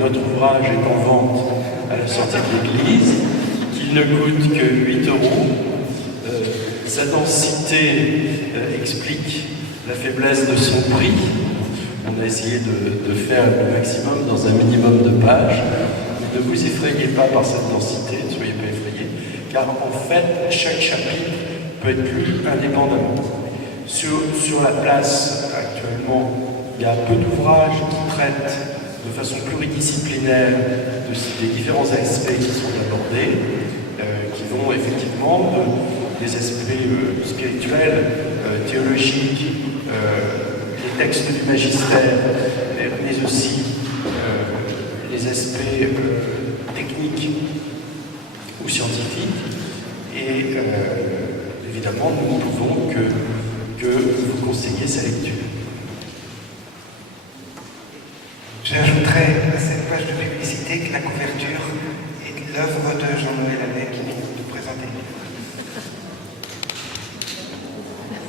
Notre ouvrage est en vente à la sortie de l'église, qu'il ne coûte que 8 euros. Sa densité explique la faiblesse de son prix. On a essayé de faire le maximum dans un minimum de pages. Ne vous effrayez pas par cette densité, ne soyez pas effrayés, car en fait, chaque chapitre peut être lu indépendamment. Sur la place, actuellement, il y a peu d'ouvrages qui traitent de façon pluridisciplinaire des différents aspects qui sont abordés, qui vont effectivement des aspects spirituels, théologiques, les textes du magistère, mais aussi les aspects techniques ou scientifiques. Et évidemment, nous ne pouvons que vous conseiller sa lecture. J'ajouterai à cette page de publicité que la couverture est l'œuvre de Jean-Noël Allais qui vient de présenter.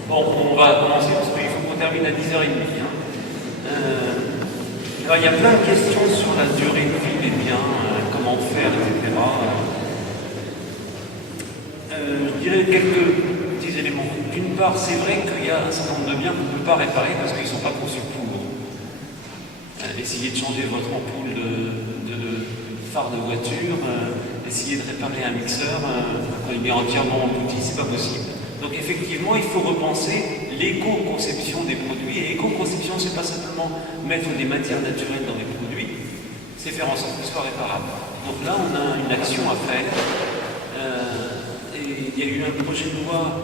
Bon, on va commencer parce qu'il faut qu'on termine à 10h30. Alors, il y a plein de questions sur la durée de vie des biens, comment faire, etc. Je dirais quelques petits éléments. D'une part, c'est vrai qu'il y a un certain nombre de biens qu'on ne peut pas réparer parce qu'ils ne sont pas conçus pour. Essayez de changer votre ampoule de phare de voiture, essayez de réparer un mixeur, quand il est entièrement embouti, c'est pas possible. Donc effectivement, il faut repenser l'éco-conception des produits. Et l'éco-conception, c'est pas simplement mettre des matières naturelles dans les produits, c'est faire en sorte qu'ils soient réparables. Donc là, on a une action à faire. Et il y a eu un projet de loi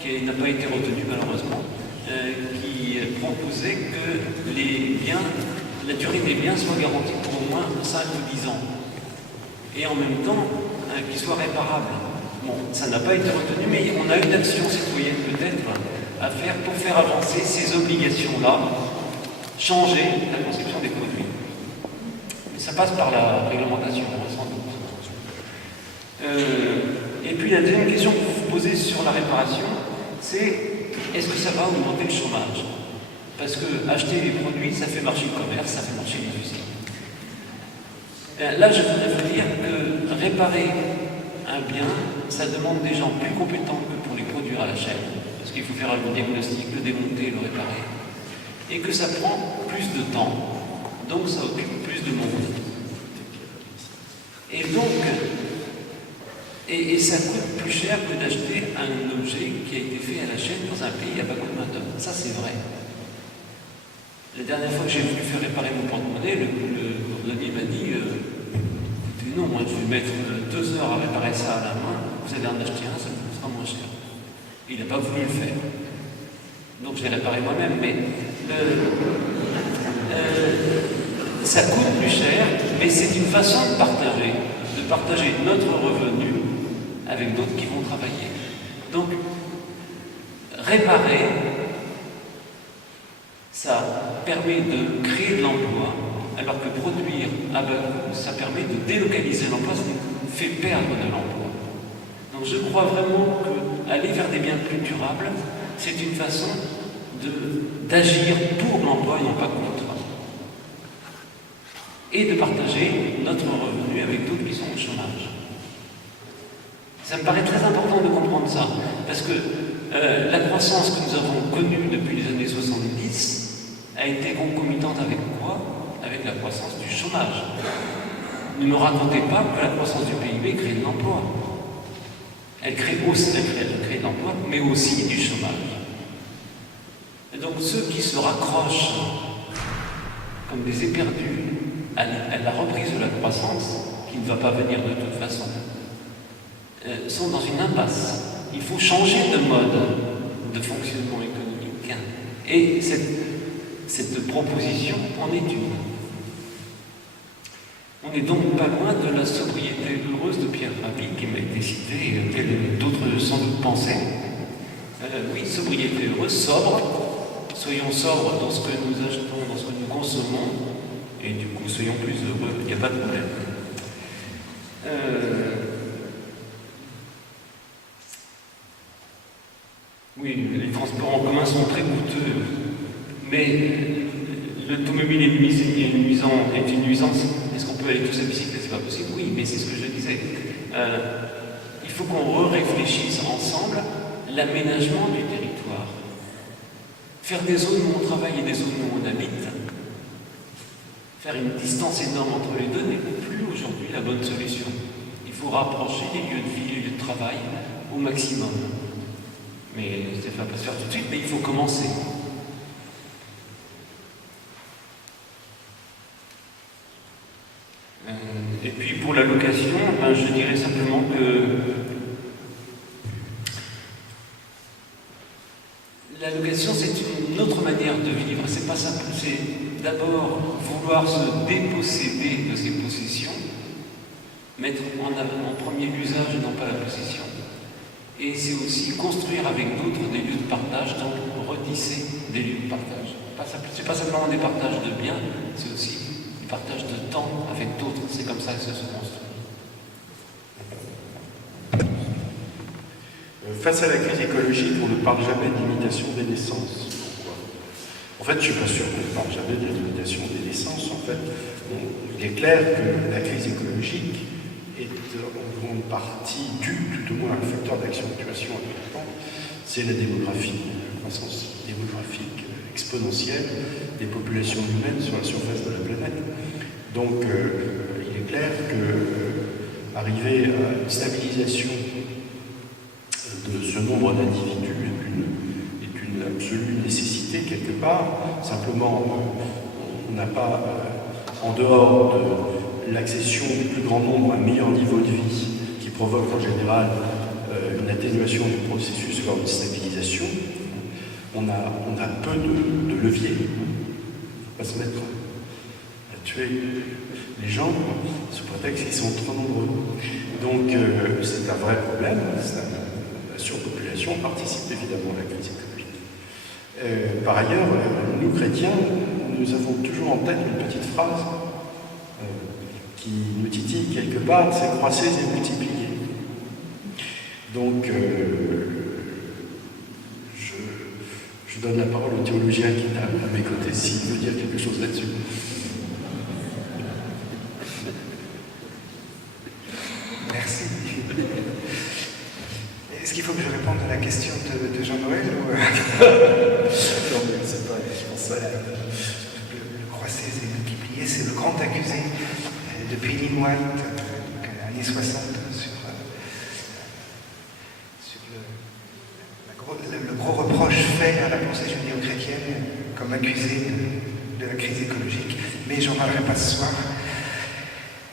qui n'a pas été retenu malheureusement, qui proposait que la durée des biens soit garantie pour au moins 5 ou 10 ans. Et en même temps, qu'ils soient réparables. Bon, ça n'a pas été retenu, mais on a une action citoyenne peut-être à faire pour faire avancer ces obligations-là, changer la conception des produits. Mais ça passe par la réglementation, sans doute. Et puis la deuxième question que vous vous posez sur la réparation, c'est est-ce que ça va augmenter le chômage? Parce que acheter les produits, ça fait marcher le commerce, ça fait marcher les usines. Là, je voudrais vous dire que réparer un bien, ça demande des gens plus compétents que pour les produire à la chaîne, parce qu'il faut faire un diagnostic, le démonter, le réparer, et que ça prend plus de temps, donc ça occupe plus de monde. Et donc, et ça coûte plus cher que d'acheter un objet qui a été fait à la chaîne dans un pays à bas coût de main-d'œuvre. Ça, c'est vrai. La dernière fois que j'ai voulu faire réparer mon porte-monnaie, le cordonnier m'a dit écoutez, non, moi je vais mettre 2 heures à réparer ça à la main, vous allez en acheter un, ça vous coûtera moins cher. Il n'a pas voulu le faire. Donc je l'ai réparé moi-même, mais ça coûte plus cher, mais c'est une façon de partager notre revenu avec d'autres qui vont travailler. Donc, réparer, ça permet de créer de l'emploi, alors que produire à bas coût, ça permet de délocaliser l'emploi, ça fait perdre de l'emploi. Donc je crois vraiment qu'aller vers des biens plus durables, c'est une façon d'agir pour l'emploi et non pas contre. Et de partager notre revenu avec d'autres qui sont au chômage. Ça me paraît très important de comprendre ça, parce que la croissance que nous avons connue depuis les années 70 a été concomitante avec quoi? Avec la croissance du chômage. Ne me racontez pas que la croissance du PIB crée de l'emploi. Elle crée de l'emploi, mais aussi du chômage. Et donc ceux qui se raccrochent comme des éperdus à la reprise de la croissance, qui ne va pas venir de toute façon, sont dans une impasse. Il faut changer de mode de fonctionnement économique. Et cette proposition en est une. On n'est donc pas loin de la sobriété heureuse de Pierre Rabhi, qui m'a été cité, telle d'autres sans doute pensaient. Oui, sobriété heureuse, sobre. Soyons sobres dans ce que nous achetons, dans ce que nous consommons, et du coup, soyons plus heureux, il n'y a pas de problème. Oui, les transports en commun sont très coûteux, mais l'automobile est une nuisance. Est-ce qu'on peut aller tous à bicyclette? C'est pas possible. Oui, mais c'est ce que je disais. Il faut qu'on réfléchisse ensemble l'aménagement du territoire. Faire des zones où on travaille et des zones où on habite, faire une distance énorme entre les deux n'est plus aujourd'hui la bonne solution. Il faut rapprocher les lieux de vie et les lieux de travail au maximum. Mais ça ne va pas se faire tout de suite, mais il faut commencer. Et puis pour la location, je dirais simplement que la location, c'est une autre manière de vivre. C'est pas simple. C'est d'abord vouloir se déposséder de ses possessions, mettre en premier l'usage et non pas la possession. Et c'est aussi construire avec d'autres des lieux de partage, donc retisser des lieux de partage. C'est pas simplement des partages de biens, c'est aussi des partages de temps avec d'autres. C'est comme ça que ça se construit. Face à la crise écologique, on ne parle jamais de limitation des naissances. Pourquoi? En fait, je ne suis pas sûr qu'on ne parle jamais de la limitation des naissances. En fait, il est clair que la crise écologique est en grande partie due, tout au moins, à un facteur d'accentuation important, c'est la démographie, la croissance démographique exponentielle des populations humaines sur la surface de la planète. Donc, il est clair qu'arriver à une stabilisation de ce nombre d'individus est une absolue nécessité quelque part. Simplement, on n'a pas, en dehors de l'accession du plus grand nombre à un meilleur niveau de vie, qui provoque en général une atténuation du processus, voire une stabilisation, on a peu de leviers. Il ne faut pas se mettre à tuer les gens sous prétexte qu'ils sont trop nombreux. Donc c'est un vrai problème. La surpopulation participe évidemment à la crise écologique. Par ailleurs, nous chrétiens, nous avons toujours en tête une petite phrase qui nous titille quelque part, c'est croissez et multipliez. Donc je donne la parole au théologien qui est à mes côtés s'il veut dire quelque chose là-dessus. Merci. Est-ce qu'il faut que je réponde à la question de Jean-Noël ou... Non, mais c'est pas, je pense ça. Le croisser et multiplier, c'est le grand accusé depuis Lynn White, années 60, sur le gros reproche fait à la pensée judéo-chrétienne comme accusé de la crise écologique. Mais j'en parlerai pas ce soir.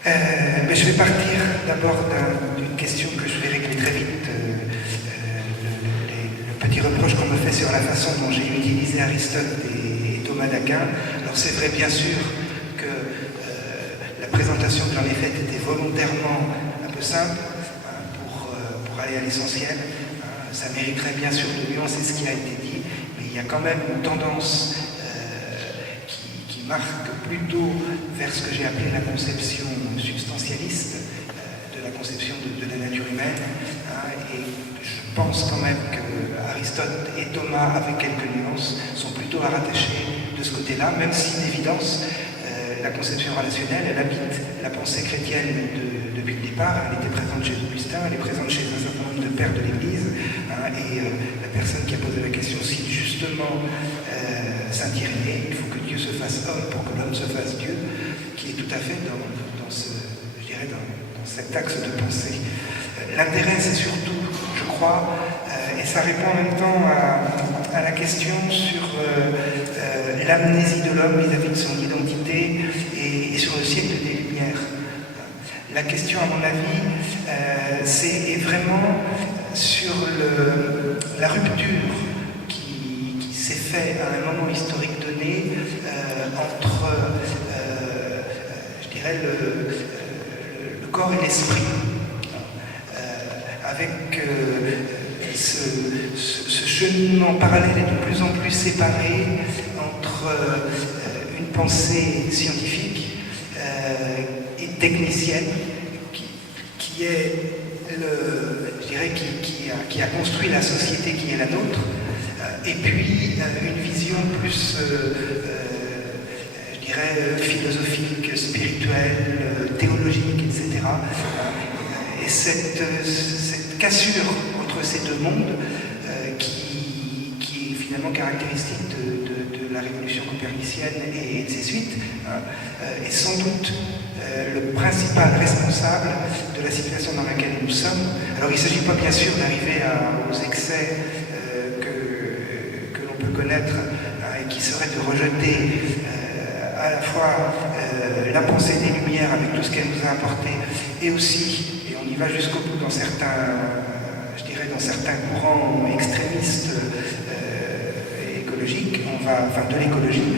Mais je vais partir d'abord d'une question que je vais régler très vite. Le petit reproche qu'on me fait sur la façon dont j'ai utilisé Aristote et Thomas d'Aquin. Alors c'est vrai bien sûr que la présentation que j'en ai faite était volontairement un peu simple pour aller à l'essentiel. Ça mériterait bien sûr de nuancer ce qui a été dit, mais il y a quand même une tendance qui marque plutôt vers ce que j'ai appelé la conception substantialiste de la conception de la nature humaine. Et je pense quand même que Aristote et Thomas, avec quelques nuances, sont plutôt à rattacher de ce côté-là, même si d'évidence, la conception relationnelle, elle habite la pensée chrétienne depuis le départ. Elle était présente chez Augustin, elle est présente chez un certain nombre de pères de l'Église. Et la personne qui a posé la question cite justement Saint Irénée, il faut que Dieu se fasse homme pour que l'homme se fasse Dieu, qui est tout à fait dans cet axe de pensée. L'intérêt, c'est surtout, je crois, et ça répond en même temps à la question sur l'amnésie de l'homme vis-à-vis de son identité et sur le siècle des Lumières. La question, à mon avis, c'est vraiment sur la rupture qui s'est faite à un moment historique donné entre, je dirais, le corps et l'esprit, avec ce cheminement parallèle et de plus en plus séparé entre une pensée scientifique et technicienne qui est je dirais, qui a construit la société qui est la nôtre, et puis une vision plus dirais, philosophiques, spirituelles, théologiques, etc. Et cette cassure entre ces deux mondes qui est finalement caractéristique de la révolution copernicienne et de ses suites, est sans doute le principal responsable de la situation dans laquelle nous sommes. Alors il ne s'agit pas bien sûr d'arriver aux excès que l'on peut connaître et qui seraient de rejeter à la fois la pensée des Lumières avec tout ce qu'elle nous a apporté, et aussi, et on y va jusqu'au bout dans certains, je dirais dans certains courants extrémistes écologiques, de l'écologie,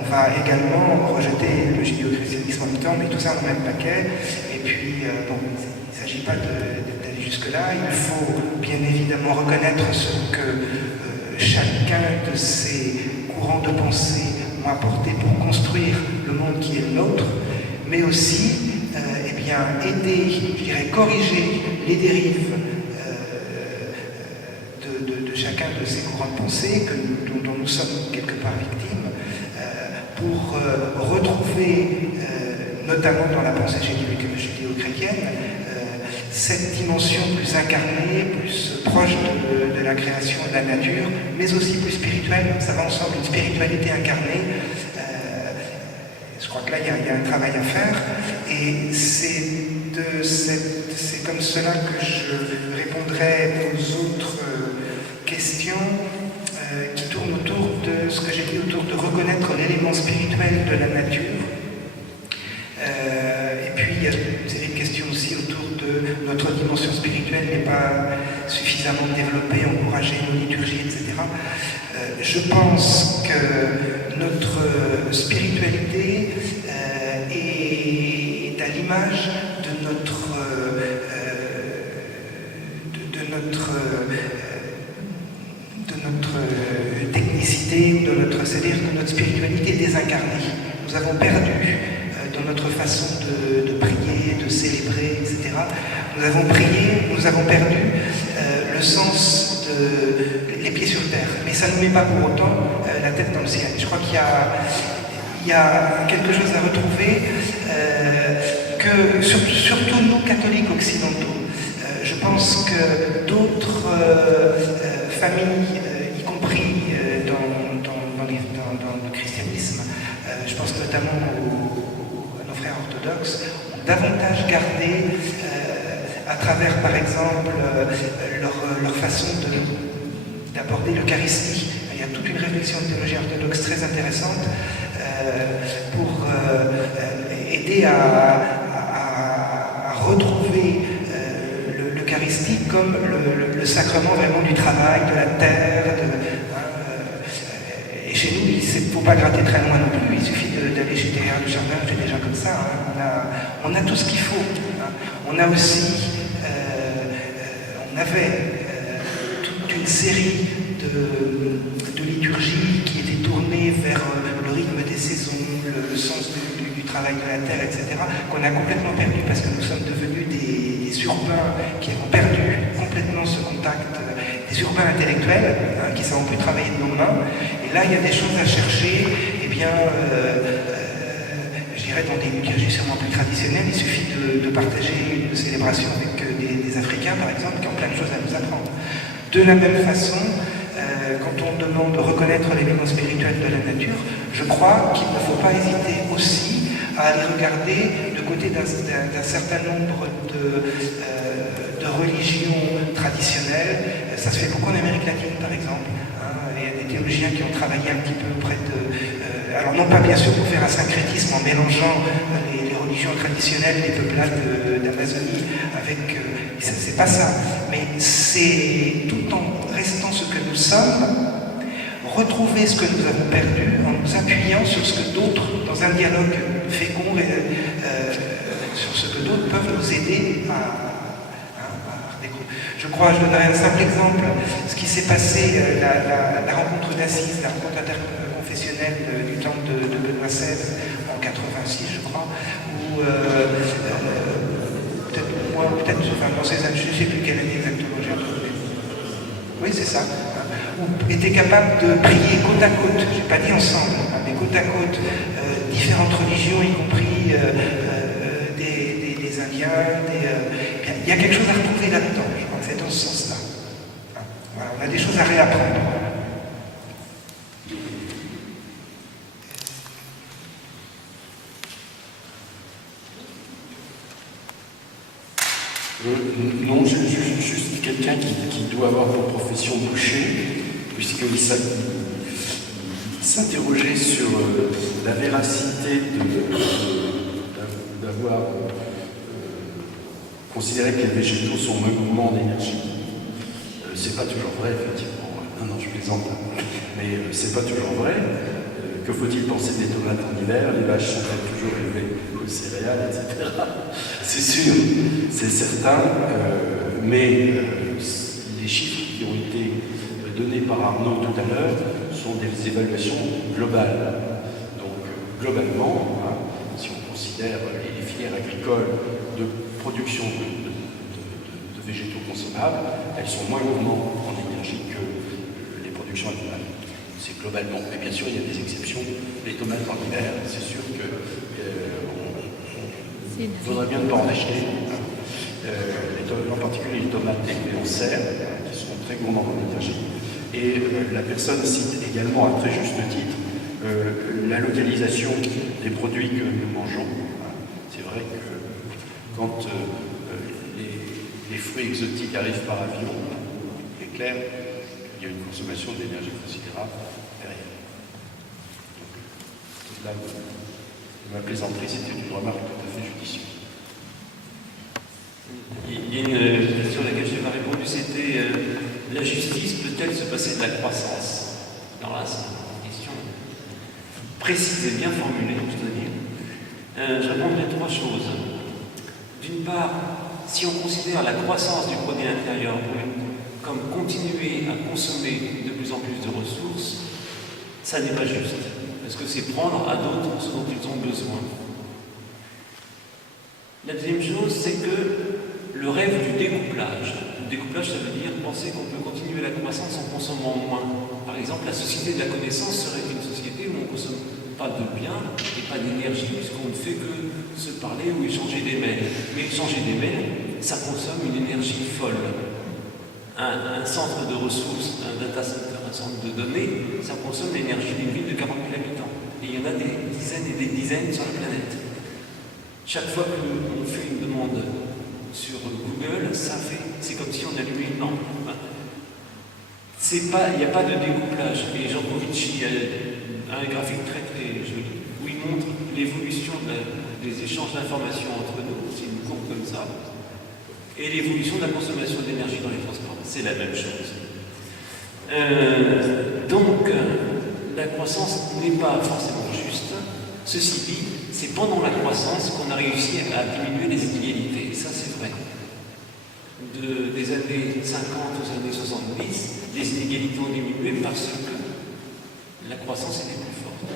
on va également rejeter le judéo-christianisme en même temps, mais tout ça dans le même paquet. Et puis, bon, il ne s'agit pas d'aller jusque-là, il faut bien évidemment reconnaître ce que chacun de ces courants de pensée ont apporté pour construire le monde qui est le nôtre, mais aussi aider, je dirais, corriger les dérives de chacun de ces courants de pensée dont nous sommes quelque part victimes, pour retrouver, notamment dans la pensée judéo-chrétienne, cette dimension plus incarnée, plus proche de la création et de la nature, mais aussi plus spirituelle. Ça va ensemble, une spiritualité incarnée. Je crois que là, il y a un travail à faire. Et c'est comme cela que je répondrai aux autres questions qui tournent autour de ce que j'ai dit, autour de reconnaître l'élément spirituel de la nature. Et puis, il y a une série de questions aussi autour de notre dimension spirituelle n'est pas suffisamment développée, encouragée, nos liturgies, etc. Je pense que notre spiritualité est à l'image de notre technicité, c'est-à-dire que notre spiritualité est désincarnée. Nous avons perdu dans notre façon de prier, de célébrer, etc. Nous avons perdu le sens les pieds sur terre. Mais ça ne met pas pour autant la tête dans le ciel. Je crois qu'il y a quelque chose à retrouver que, surtout nous, catholiques occidentaux, je pense que d'autres familles, y compris dans le christianisme, je pense notamment à nos frères orthodoxes, ont davantage gardé, à travers par exemple leur façon d'aborder l'Eucharistie. Il y a toute une réflexion de théologie orthodoxe très intéressante pour aider à retrouver l'Eucharistie comme le sacrement vraiment du travail, de la terre. Et chez nous, il ne faut pas gratter très loin non plus, il suffit d'aller chez des jardins, chez des gens comme ça. On a tout ce qu'il faut. On a aussi, on avait toute une série de liturgies qui étaient tournées vers le rythme des saisons, le sens du travail de la terre, etc., qu'on a complètement perdu parce que nous sommes devenus des urbains qui avons perdu complètement ce contact, des urbains intellectuels qui ne savent plus travailler de nos mains. Et là, il y a des choses à chercher, je dirais dans des liturgies sûrement plus traditionnelles. Il suffit de partager une célébration avec des Africains, par exemple, qui ont plein de choses à nous apprendre. De la même façon, quand on demande de reconnaître l'élément spirituel de la nature, je crois qu'il ne faut pas hésiter aussi à aller regarder du côté d'un certain nombre de religions traditionnelles. Ça se fait beaucoup en Amérique latine, par exemple. Il y a des théologiens qui ont travaillé un petit peu auprès de... alors non pas bien sûr pour faire un syncrétisme en mélangeant les religions traditionnelles, les peuplades d'Amazonie avec... c'est pas ça, mais c'est tout en restant ce que nous sommes, retrouver ce que nous avons perdu en nous appuyant sur ce que d'autres, dans un dialogue fécond, sur ce que d'autres peuvent nous aider à je crois, je donnerai un simple exemple, ce qui s'est passé, la rencontre d'Assise, la rencontre interconfessionnelle du temple de Benoît XVI en 86, je crois, où dans ces années, je ne sais plus quelle année exactement j'ai entendu. Oui, c'est ça. Où étaient capables de prier côte à côte, je n'ai pas dit ensemble, mais côte à côte, différentes religions, y compris des Indiens. Il y a quelque chose à retrouver là-dedans, je crois que c'est dans ce sens-là. Voilà, on a des choses à réapprendre. Non, juste quelqu'un qui doit avoir pour profession boucher, puisqu'il s'interrogeait sur la véracité d'avoir considéré que les végétaux sont moins gourmands d'énergie. C'est pas toujours vrai, effectivement. Non, je plaisante. Mais c'est pas toujours vrai. Que faut-il penser des tomates en hiver? Les vaches sont-elles toujours élevées aux céréales, etc. C'est sûr, c'est certain, mais les chiffres qui ont été donnés par Arnaud tout à l'heure sont des évaluations globales. Donc, globalement, si on considère les filières agricoles de production de végétaux consommables, elles sont moins gourmandes en énergie que les productions animales. C'est globalement. Mais bien sûr, il y a des exceptions. Les tomates en hiver, c'est sûr que faudrait bien ne pas en acheter. En particulier les tomates élevées en serre, qui sont très gourmandes en énergie. Et la personne cite également, à très juste titre, la localisation des produits que nous mangeons. C'est vrai que quand les fruits exotiques arrivent par avion, il est clair qu'il y a une consommation d'énergie considérable derrière. Donc, là, ma plaisanterie, c'était une remarque tout à fait judicieuse. Il y a une question à laquelle je n'ai pas répondu, c'était la justice peut-elle se passer de la croissance? Alors là, c'est une question précise et bien formulée, je dois dire. Je répondrai trois choses. D'une part, si on considère la croissance du produit intérieur brut comme continuer à consommer de plus en plus de ressources, ça n'est pas juste, parce que c'est prendre à d'autres ce dont ils ont besoin. La deuxième chose, c'est que le rêve du découplage. Le découplage, ça veut dire penser qu'on peut continuer la croissance en consommant moins. Par exemple, la société de la connaissance serait une société où on ne consomme pas de biens et pas d'énergie, puisqu'on ne fait que se parler ou échanger des mails. Mais échanger des mails, ça consomme une énergie folle. Un centre de ressources, un data center, un centre de données, ça consomme l'énergie d'une ville de 40 000 habitants. Et il y en a des dizaines et des dizaines sur la planète. Chaque fois qu'on fait une demande sur Google, c'est comme si on allumait une lampe. Il n'y a pas de découplage. Et Jankovic a un graphique très très joli où il montre l'évolution des échanges d'informations entre nous, c'est une courbe comme ça, et l'évolution de la consommation d'énergie dans les transports. C'est la même chose. Donc, la croissance n'est pas forcément juste. Ceci dit, c'est pendant la croissance qu'on a réussi à diminuer les inégalités. Et ça, c'est vrai. Des années 50 aux années 70, les inégalités ont diminué parce que la croissance était plus forte.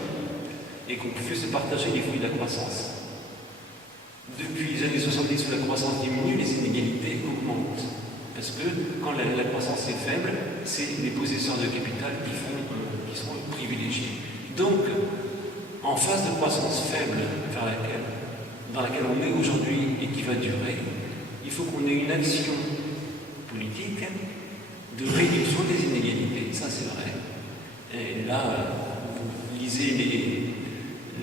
Et qu'on pouvait se partager les fruits de la croissance. Depuis les années 70 où la croissance diminue, les inégalités augmentent. Parce que quand la croissance est faible, c'est les possesseurs de capital qui sont privilégiés. Donc, en phase de croissance faible dans laquelle on est aujourd'hui et qui va durer, il faut qu'on ait une action politique de réduction des inégalités. Ça, c'est vrai. Et là, vous lisez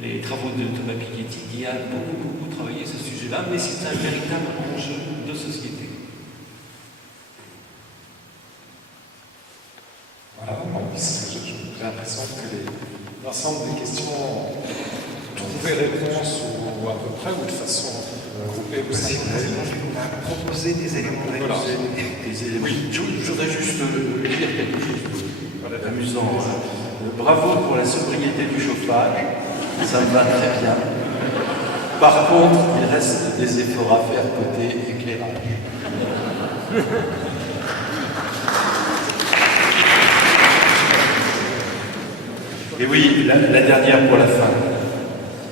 les travaux de Thomas Piketty qui a beaucoup travaillé ce sujet-là, mais c'est un véritable enjeu de société. Voilà, j'ai l'impression que l'ensemble des questions ont trouvé réponse ou à peu près, ou de façon groupée aussi. On a proposé des éléments de réponse. Oui. Je voudrais juste dire quelque chose d'amusant. Bravo pour la sobriété du chauffage, ça me va très bien. Par contre, il reste des efforts à faire côté éclairage. Et oui, la dernière pour la fin.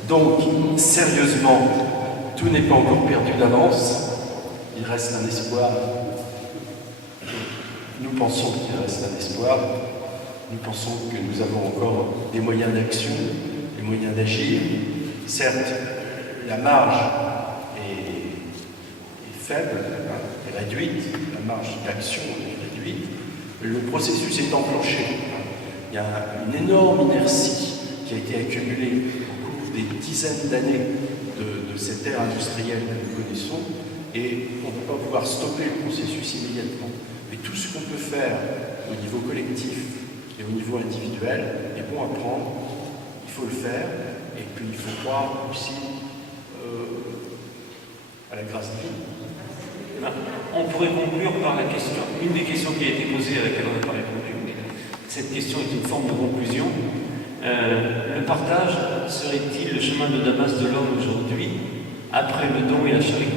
Donc, sérieusement, tout n'est pas encore perdu d'avance. Il reste un espoir. Nous pensons qu'il reste un espoir. Nous pensons que nous avons encore des moyens d'action, des moyens d'agir. certes, la marge est faible, est réduite, la marge d'action est réduite, le processus est enclenché. Il y a une énorme inertie qui a été accumulée au cours des dizaines d'années de cette ère industrielle que nous connaissons, et on ne peut pas pouvoir stopper le processus immédiatement. Mais tout ce qu'on peut faire au niveau collectif et au niveau individuel est bon à prendre, il faut le faire, et puis il faut croire aussi à la grâce divine. On pourrait conclure par la question, une des questions qui a été posée à laquelle on n'a pas répondu, mais cette question est une forme de conclusion. Le partage serait-il le chemin de Damas de l'homme aujourd'hui, après le don et la charité?